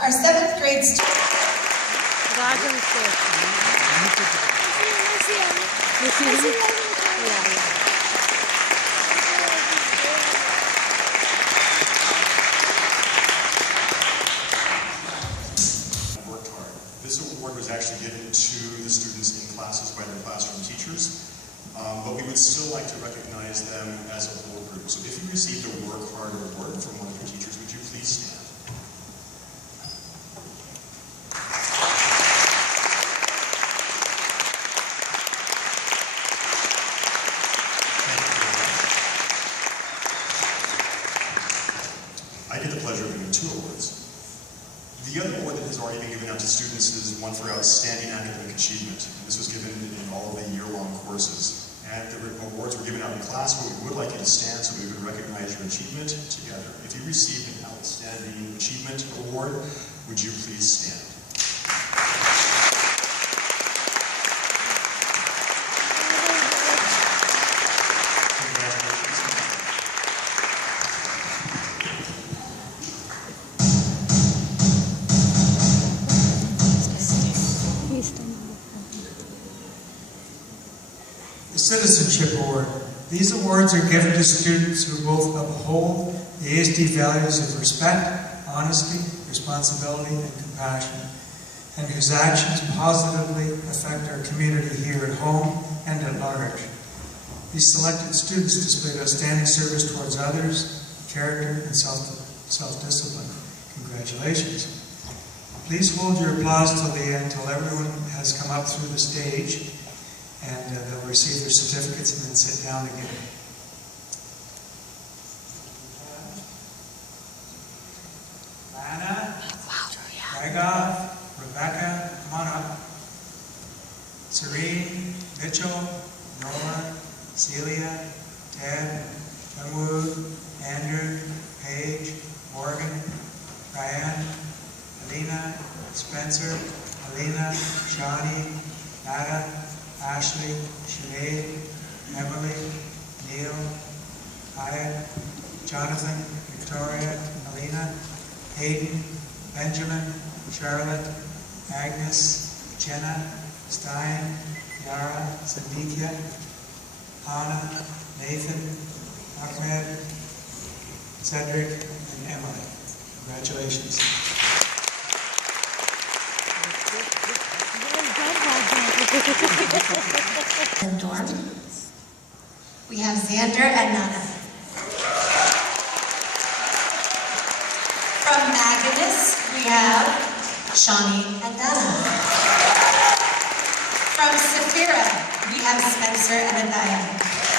Our 7th grade student. Worked hard. This award was actually given to the students in classes by their classroom teachers, but we would still like to recognize them as a whole group. So if you received a Work Hard award from one of your teachers, would you please stand? I get the pleasure of giving 2 awards. The other award that has already been given out to students is one for outstanding academic achievement. This was given in all of the year-long courses. And the awards were given out in class, but we would like you to stand so we would recognize your achievement together. If you received an Outstanding Achievement Award, would you please stand? The Citizenship Award. These awards are given to students who both uphold the ASD values of respect, honesty, responsibility, and compassion, and whose actions positively affect our community here at home and at large. These selected students displayed outstanding service towards others, character, and self-discipline. Congratulations. Please hold your applause till the end, till everyone has come up through the stage, and they'll receive their certificates and then sit down again. Lana, Raghav, Rebecca, come on up. Serene, Mitchell, Nora, Celia, Ted, Dunwood, Andrew, Paige, Morgan, Ryan, Alina, Spencer, Alina, Johnny, Nada, Ashley, Sinead, Emily, Neil, Hyatt, Jonathan, Victoria, Alina, Hayden, Benjamin, Charlotte, Agnes, Jenna, Stein, Yara, Sadikia, Hannah, Nathan, Ahmed, Cedric, and Emily. Congratulations. And dorm. We have Xander and Nana. From Agnes, we have Shawnee and Dana. From Sapphira, we have Spencer and Adaya.